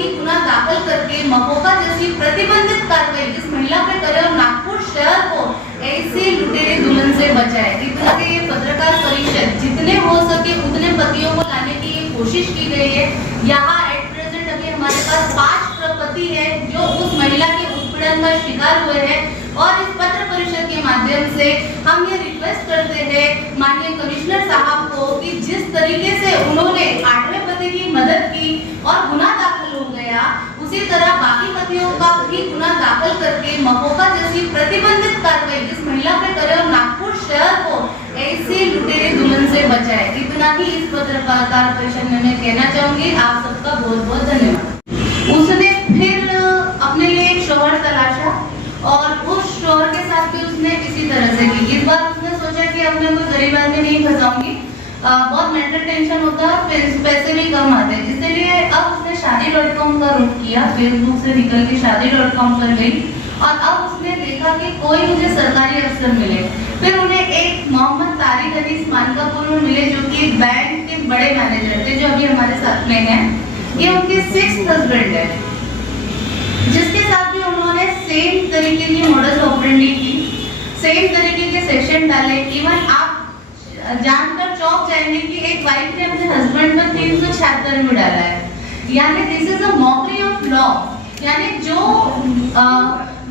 भी गुना दाखिल करके मकोका जैसी प्रतिबंधित कार्रवाई इस महिला पे करे और नागपुर शहर को ऐसे लुटेरे दुल्हन से बचाए। इतना कि ये पत्रकार परिषद जितने हो सके उतने पतियों को लाने की ये कोशिश की गई है। यहाँ एट प्रेजेंट अभी हमारे पास 5 पति है जो उस महिला के उत्पीड़न का शिकार हुए हैं और इस पत्र परिषद के माध्यम से हम ये रिक्वेस्ट करते हैं माननीय कमिश्नर साहब को कि जिस तरीके से उन्होंने 8वें पति की मदद की और गुना दाखिल हो गया, उसी तरह बाकी पतियों का भी गुना दाखिल करके मकोका जैसी प्रतिबंधित कार्रवाई इस महिला पे करे और नागपुर शहर को ऐसे लुटेरे दुल्हन से बचाए। इतना ही इस पत्रकार परिषद में मैं कहना चाहूंगी। आप सबका बहुत बहुत धन्यवाद। उसने फिर अपने लिए एक शोहर तलाशा और उस शोहर के साथ भी उसने इसी तरह से की। इस बार उसने सोचा कि अब मैं कोई गरीब आदमी नहीं फंसाऊंगी, बहुत मेंटल टेंशन होता है, पैसे भी कम आते हैं, इसलिए अब उसने शादी.com का रुख किया। फेसबुक से निकल के शादी.com पर गई और अब उसने देखा कि कोई मुझे सरकारी अफसर मिले। फिर उन्हें एक मोहम्मद तारिक अनीस मानकापुर में मिले जो कि बैंक के बड़े मैनेजर थे, जो अभी हमारे साथ में हैं। ये उनके 6th हस्बैंड है, जिसके साथ भी उन्होंने सेम तरीके की मॉडल ऑपरेंडी की, सेम तरीके के सेशन डाले। इवन आप जानकर चौंक जाएंगे कि एक वाइफ ने अपने हस्बैंड का 376 में डाला है। यानी this is a mockery of law. यानी जो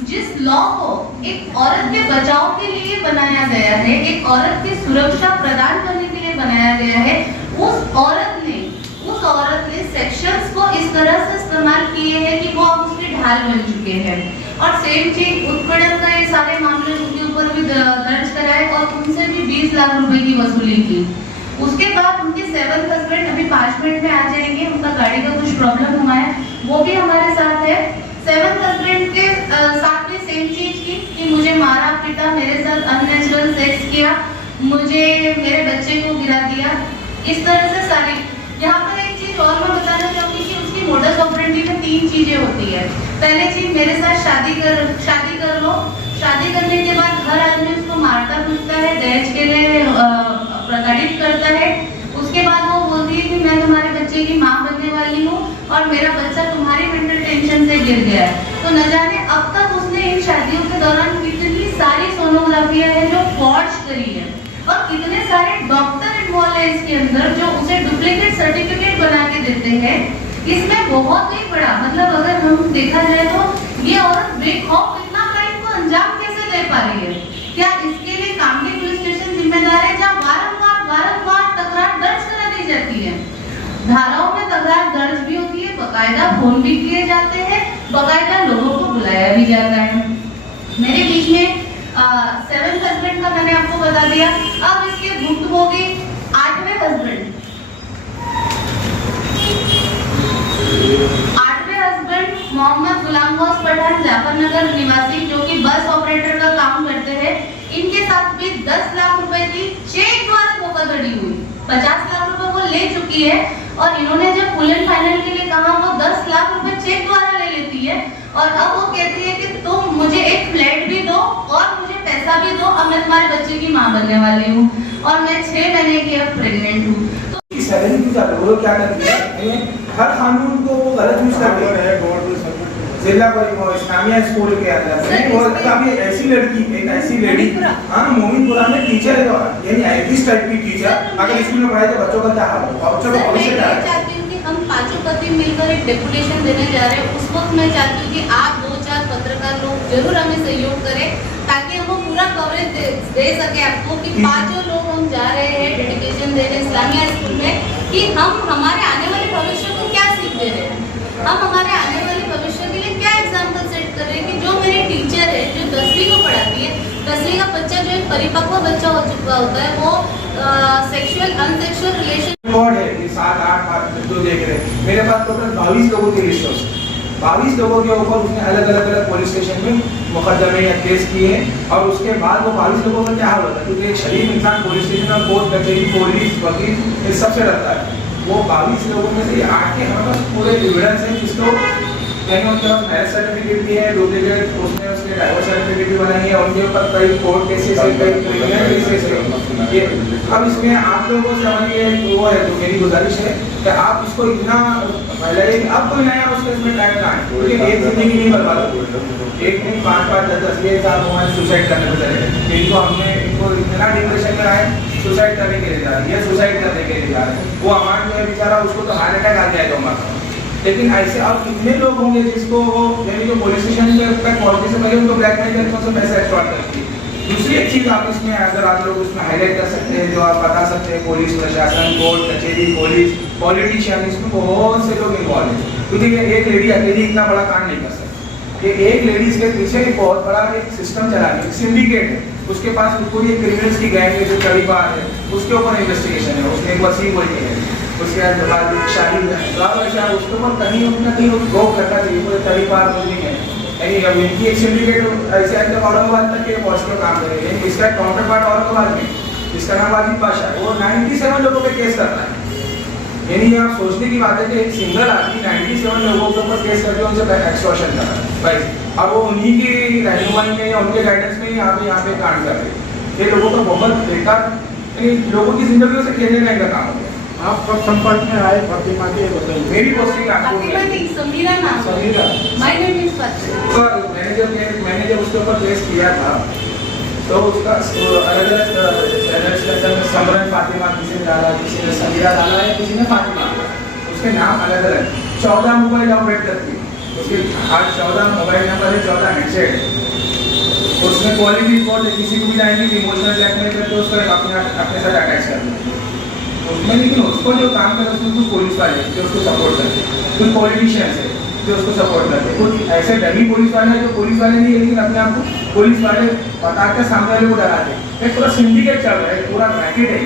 जिस लॉ को एक औरत के बचाव के लिए बनाया गया है, एक औरत की सुरक्षा प्रदान करने के लिए बनाया गया है, उस औरत ने सेक्शंस को इस तरह से इस्तेमाल किए हैं कि वो अब उसके ढाल बन चुके हैं। और सेम चीज उत्पीड़न का ये सारे मामले उनके ऊपर भी दर्ज कराए और उनसे भी 20 लाख रुपए की वसूली की। उसके बाद उनके 7th हस्बैंड अभी 5 मिनट में आ जाएंगे, उनका गाड़ी का कुछ प्रॉब्लम हुआ है, वो भी हमारे साथ है। 7th हस्बैंड के साथ में सेम चीज की कि मुझे मारा पीटा, मेरे साथ अननेचुरल सेक्स किया, मुझे मेरे बच्चे को गिरा दिया, इस तरह से सारी। यहाँ पर एक चीज और मैं बताना चाहूंगी कि उसकी मोडस ऑपरेंडी में 3 चीजें होती है। पहले चीज, मेरे साथ शादी कर लो। शादी करने के बाद हर आदमी उसको मारता पीटता है, दहेज के लिए प्रताड़ित करता है। उसके बाद वो बोलती है कि मैं तुम्हारे बच्चे की माँ बनने वाली हूँ और मेरा बच्चा तुम्हारी मेंटल टेंशन से गिर गया है। तो न जाने अब तक उसने इन शादियों के दौरान कितनी सारी सोनोग्राफियां है जो फॉर्ज करी है और कितने सारे डॉक्टर इन्वॉल्व है इसके अंदर जो उसे डुप्लीकेट सर्टिफिकेट बना के देते हैं। इसमें बहुत ही बड़ा मतलब अगर हम देखा जाए तो ये औरत बेखौफ इतना क्राइम को अंजाम कैसे दे पा रही है? क्या इसके लिए कामठी पुलिस स्टेशन जिम्मेदार है जहाँ वारंवार तकरार दर्ज करा दी जाती है? धाराओं में तकरार दर्ज भी होती है, बकायदा फोन भी किए जाते हैं, बकायदा लोगों को बुलाया भी जाता है। मेरे बीच में 7th हस्बैंड का मैंने आपको बता दिया। अब इसके भुक्तभोगी 8वें हस्बैंड मोहम्मद गुलाम गौस पठान जाफरनगर निवासी जो कि बस ऑपरेटर का काम करते हैं। इनके साथ भी 10 लाख रुपए की चेक द्वारा धोखाधड़ी हुई। 50 लाख रुपए वो ले चुकी है और इन्होंने जब फुल एंड फाइनल के लिए कहा वो 10 लाख रुपए चेक द्वारा ले लेती है और अब वो कहती है कि तुम मुझे एक फ्लैट भी दो और मुझे पैसा भी दो, अब मैं तुम्हारे बच्चे की माँ बनने वाली हूँ और मैं 6 महीने की अब प्रेग्नेंट हूँ। तो सैलरी की वो क्या करती है, हर कानून को वो गलत यूज करते हैं। जिला इस्लामिया स्कूल के अंदर और काफी ऐसी लड़की, एक ऐसी लेडी मोमिनपुरा में टीचर यानी आईटी टाइप की टीचर अगर स्कूल में पढ़ाए तो बच्चों का क्या हाल होगा? बच्चों का भविष्य क्या है? चाहती हूँ कि हम 5 पति मिलकर एक डेपुटेशन देने जा रहे हैं। उस वक्त मैं चाहती हूँ कि आप 2-4 पत्रकार लोग जरूर हमें सहयोग करें ताकि हम वो पूरा कवरेज दे सके आपको कि 5 लोग हम जा रहे हैं डेडिकेशन देने इस्लामिया स्कूल में कि हम हमारे आने वाले भविष्य को क्या सीख दे रहे हैं, हम हमारे आने वाले भविष्य के लिए क्या एग्जाम्पल सेट कर रहे हैं कि जो मेरी टीचर है जो 10वीं को पढ़ाती है, 10वीं का बच्चा जो एक परिपक्व बच्चा हो चुका होता है वो सेक्सुअल अनसेक्सुअल रिलेशन है कि 7-8 जो देख रहे हैं। मेरे पास टोटल 22 लोगों की लिस्ट है। 22 लोगों के ऊपर उसने अलग-अलग पुलिस स्टेशन में मुकदमे या केस किए और उसके बाद वो 22 लोगों का क्या हाल होता है? क्योंकि एक शरीफ इंसान पुलिस स्टेशन और कोर्ट कचहरी पुलिस वकील इस सबसे डरता है। वो 22 लोगों में से 8 के हमारे पास पूरे एविडेंस है जिसको कहीं उनके पास मैरिज सर्टिफिकेट भी है, डुप्लीकेट उसमें उसके डाइवोर्स सर्टिफिकेट भी बनाई है, उनके ऊपर कई कोर्ट केसेस है, कई क्रिमिनल केसेस है। ये अब इसमें आप लोगों से हमारी ये वो है, तो मेरी गुजारिश है कि आप इसको इतना फैलाइए, अब कोई नया उसके इसमें टाइम ना आए, क्योंकि एक जिंदगी नहीं बर्बाद होगी। एक दिन 5-5, 10-10 ये साल हमारे सुसाइड करने को चले गए, इनको हमने इनको इतना डिप्रेशन में आए, सुसाइड करने के लिए जा रहे हैं, सुसाइड करने के लिए जा रहे हैं। वो हमारा जो है बेचारा, उसको तो हार्ट अटैक आ जाएगा हमारा। लेकिन ऐसे अब कितने लोग होंगे जिसको वो यानी जो पुलिस स्टेशन तक पहुंचने से पहले उनको ब्लैकमेल करके उनसे पैसे एक्सटॉर्ट करती है। दूसरी एक चीज आप इसमें अगर आप लोग उसमें हाईलाइट कर सकते हैं, जो आप बता सकते हैं, पुलिस प्रशासन, कोर्ट कचहरी, पुलिस, पॉलिटिशियन, इसमें बहुत से लोग इन्वॉल्व हैं, क्योंकि ये एक लेडी अकेली इतना बड़ा काम नहीं कर सकती। ये एक लेडीज के पीछे एक बहुत बड़ा एक सिस्टम चला है, सिंडिकेट है, उसके पास पूरी क्रिमिनल्स की गैंग है जो तड़ीपार है, उसके ऊपर इन्वेस्टिगेशन है, उसने एक वसीम बोल के है, उसके बाद शाही है, तो आप ऐसा उसके ऊपर कहीं ना कहीं गो करना चाहिए, पूरे तड़ीपार बिल्डिंग है, यानी अब इनकी एक सिंडिकेट ऐसे एकदम औरंगाबाद तक के पहुँच के काम करेगी। इसका काउंटर पार्ट औरंगाबाद में, इसका नाम वाजिद पाशा, वो 97 लोगों पे केस करता है। यानी आप सोचने की बात है कि एक सिंगल आदमी 97 लोगों के ऊपर केस करके उनसे एक्सटॉर्शन कर रहा है भाई। अब वो उन्हीं की रहनुमाई में या उनके गाइडेंस में यहाँ पे कांड कर रहे हैं। ये लोगों का बहुत बेकार, यानी लोगों की जिंदगियों से खेलने का इनका काम हो गया। आप कब संपर्क में आए फातिमा के, बताइए। मेरी पोस्टिंग आपको फातिमा नहीं, समीरा नाम है। Samira. My name is Fatima. तो मैंने जब उसके ऊपर केस किया था तो उसका अलग अलग चैनल्स के अंदर समरन फातिमा किसी ने डाला, किसी ने समीरा डाला है, किसी ने फातिमा, उसके नाम अलग अलग। 14 मोबाइल ऑपरेट करती है उसके, आज 14 मोबाइल नंबर है, 14 हैंडसेट है। उसमें क्वालिटी रिपोर्ट किसी को भी जाएंगे इमोशनल ब्लैकमेल करके उसको अपने साथ अटैच कर देंगे उसमें। लेकिन उसको जो काम करे उसमें कुछ पुलिस वाले जो उसको सपोर्ट करते हैं, कुछ पॉलिटिशियंस है जो उसको सपोर्ट करते हैं, कुछ ऐसे डमी पुलिस वाले हैं जो पुलिस वाले नहीं है लेकिन अपने आप को पुलिस वाले बता के सामने वाले को डराते हैं। एक पूरा सिंडिकेट चल रहा है, पूरा रैकेट है।